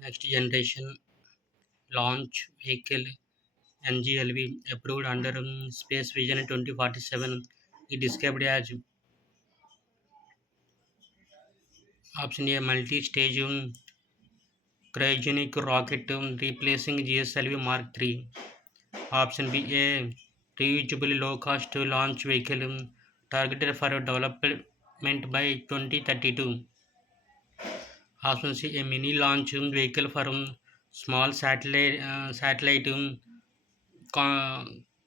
Next Generation Launch Vehicle (NGLV) approved under Space Vision 2047. It described as option A multi-stage cryogenic rocket replacing GSLV Mark III. Option B a reusable low-cost launch vehicle targeted for development by 2032. Option C a mini launch vehicle for small satellite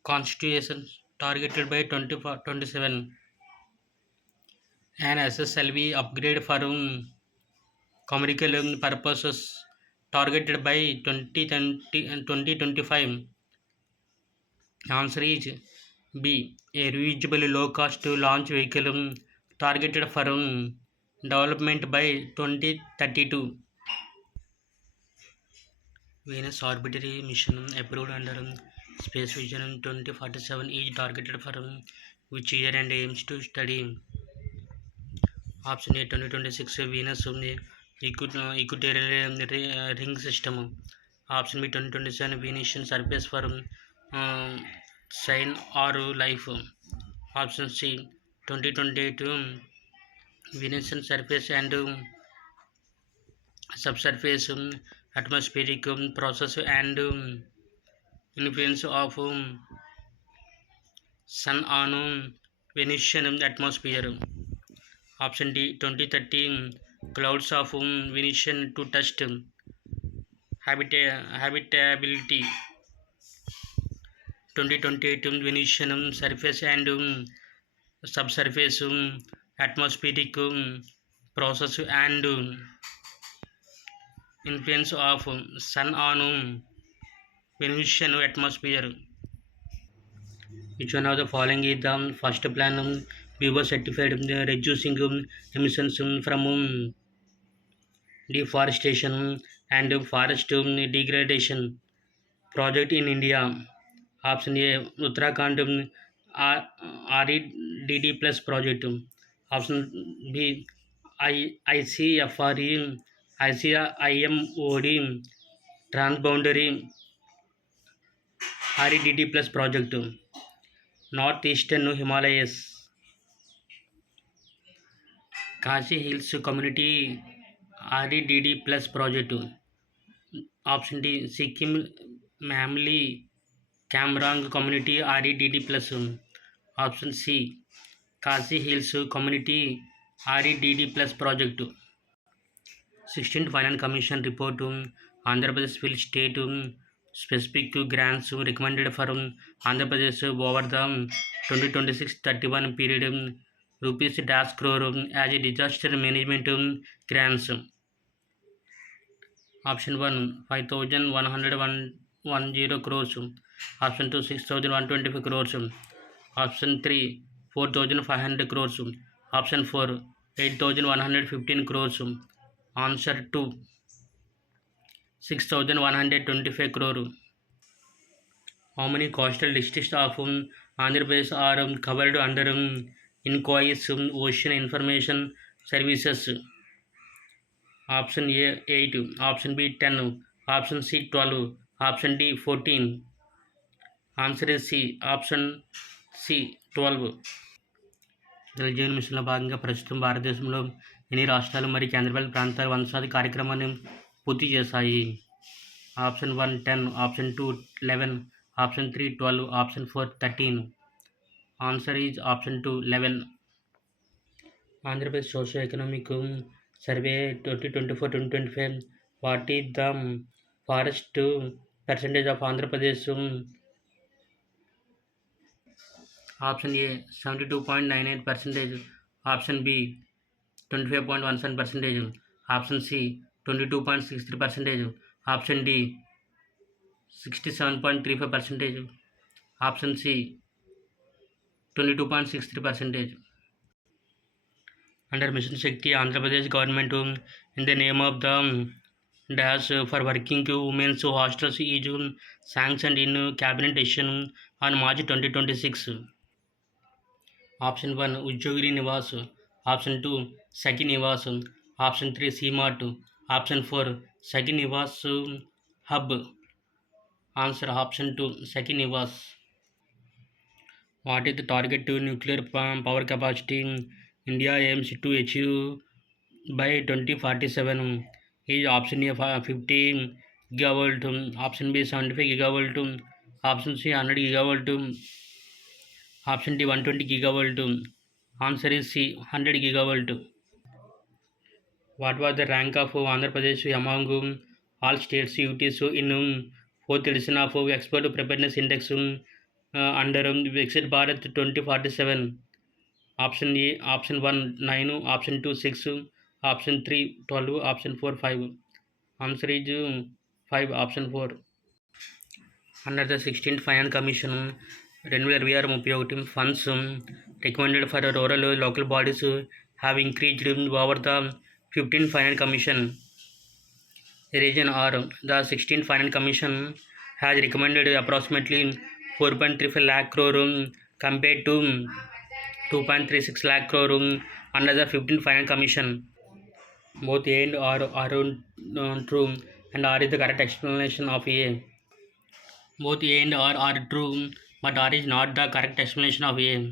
constellations targeted by 2027. An SSLV upgrade for commercial purposes targeted by 2020 and 2025. Answer is B. A reusable low-cost launch vehicle targeted for development by 2032. Venus Orbital Mission approved under Space Vision 2047 is targeted for which year and aims to study option A 2026 Venus equatorial ring system. Option B 2027 Venetian surface for sign or life. Option C 2028 Venetian surface and subsurface atmospheric process and influence of sun on Venetian atmosphere. Option D 2030 clouds of Venetian to test habitability. 2028 Venetian surface and subsurface atmospheric process and influence of sun on Venusian atmosphere. Which one of the following is the first plan Vivo certified reducing emissions from deforestation and forest degradation project in India? Option A Uttarakhand REDD plus project. Option B ICFRE ICIMOD transboundary REDD plus project. Northeastern Himalayas Khasi Hills Community REDD plus project. Option D Sikkim Mamli Kamrang Community REDD plus. Option C Khasi Hills Community REDD plus project. 16th Finance Commission report Andhra Pradesh will state specific grants recommended for Andhra Pradesh over the 2026-31 period rupees dash crore as a disaster management grants. Option 1 5,110 crores. Option 2 6,125 crores. Option 3 4,500 crores. Option 4 8,115 crores. Answer 2 6,125 crore. How many coastal districts of Andhra Pradesh are covered under INCOIS Ocean Information Services? Option A 8, option B 10, option C 12, option D 14. Answer is C. Option C 12. Jal Jeevan మిషన్లో భాగంగా ప్రస్తుతం భారతదేశంలో ఎన్ని రాష్ట్రాలు మరియు కేంద్రపాలిత ప్రాంతాలు 100 కార్యక్రమాన్ని పూర్తి చేశాయి? Option 1 10, option 2 11, option 3 12, option 4 13. Answer is option 2 11. Andhra Pradesh socio economic survey 2024-2025. What is the forest percentage of Andhra Pradesh? Option A 72.98%, option B 25.17%, option C 22.63%, option D 67.35%, option C 22.63%. Under Mission Shakti, Andhra Pradesh government in the name of the dash for working women's hostels is sanctioned in cabinet decision on March 2026. Option 1 Ujjogini Nivas, option 2 Saki Nivas, option 3 CMART, Option 4, Saki Niwas Hub. Answer option 2, Saki Niwas. What is the target to nuclear power capacity India aims to achieve by 2047? Is option A 50 gigawatt, option B 75 gigawatt, option C 100 gigawatt, option D 120 gigawatt. Answer is C 100 gigawatt. What was the rank of Andhra Pradesh among all states UTs in fourth edition of Export Preparedness Index under Viksit Bharat 2047? Option A, option 1 9, option 2 6, option 3 12, option 4 5. Answer is 5, option 4. Under the 16th Finance Commission, 2021 funds recommended for rural local bodies have increased over the 15th Finance Commission region, or the 16th Finance Commission has recommended approximately 4.35 lakh crore compared to 2.36 lakh crore under the 15th Finance Commission. Both A and R are true, and R is the correct explanation of A. Both A and R are true, but R is not the correct explanation of A.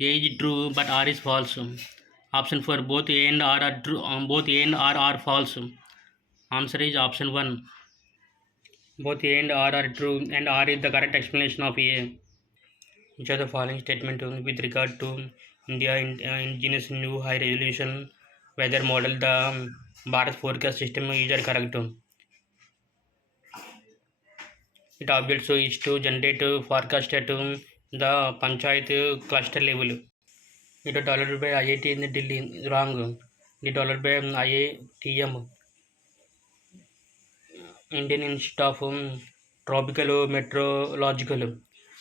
A is true, but R is false. Option 4, both A and R are true. Both A and R are false. Answer is option 1. Both A and R are true, and R is the correct explanation of A. Which of the following statement with regard to India indigenous new high resolution weather model the Bharat forecast system is correct? It objects is to generate forecast at the Panchayat cluster level. It was developed by IIT in Delhi. Wrong. It developed by IITM, Indian Institute of Tropical Meteorological.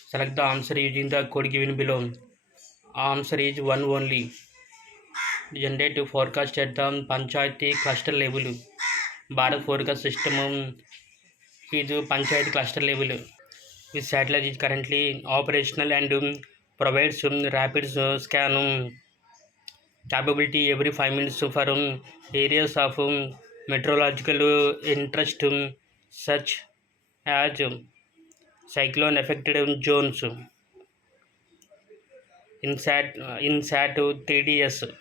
Select the answer using the code given below. Answer is 1 only. Generate forecast at the Panchayat cluster level. Bharat forecast system is Panchayat cluster level. This satellite is currently operational and provides rapid scan capability every 5 minutes for areas of meteorological interest such as cyclone affected zones. INSAT 3DS.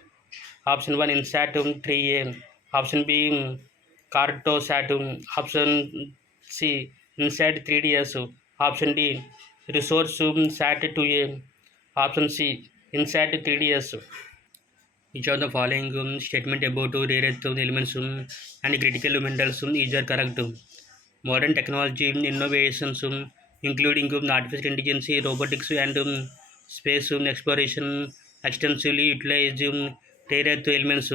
Option 1 INSAT 3A. Option B Cartosat. Option C INSAT 3DS. Option D Resource SAT 2A. Option C INSAT 3DS. Which of the following statement about rare earth elements and critical minerals is correct? Modern technology innovations including artificial intelligence, robotics, and space exploration extensively utilize rare earth elements.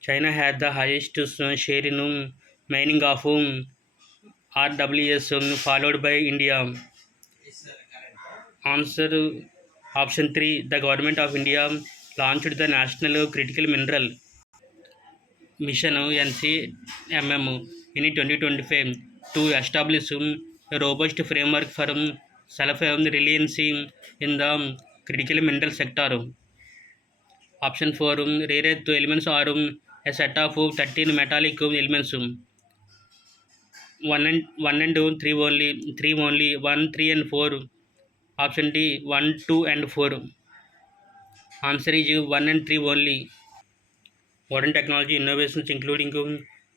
China had the highest share in mining of RWS, followed by India. Answer option 3. The government of India launched the National Critical Mineral Mission NCMM in 2025 to establish a robust framework for self-reliance in the critical mineral sector. Option 4. Rare earth elements are a set of 13 metallic elements. 1 and 3 only 1, 3 and 4. Option D 1, 2 and 4. Answer is 1 and 3 only. Modern technology innovations including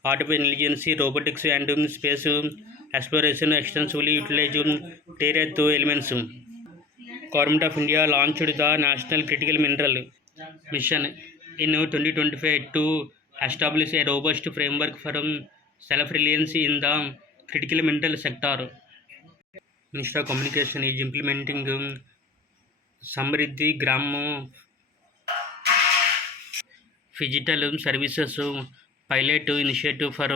artificial intelligence, robotics, and space exploration extensively utilize rare earth elements. Government of India launched the National Critical Mineral Mission in 2025 to establish a robust framework for self-reliance in the critical mineral sector. Ministry of Communication is implementing Samriddhi Gram Digital Services pilot initiative for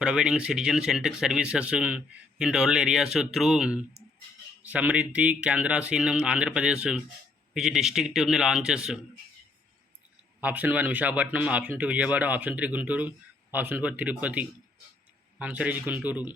providing citizen-centric services in rural areas through Samriddhi Kendras in Andhra Pradesh, which district launches. Option 1 Visakhapatnam, option 2 Vijayawada, option 3 Guntur, option 4 Tirupati. Answer is Guntur.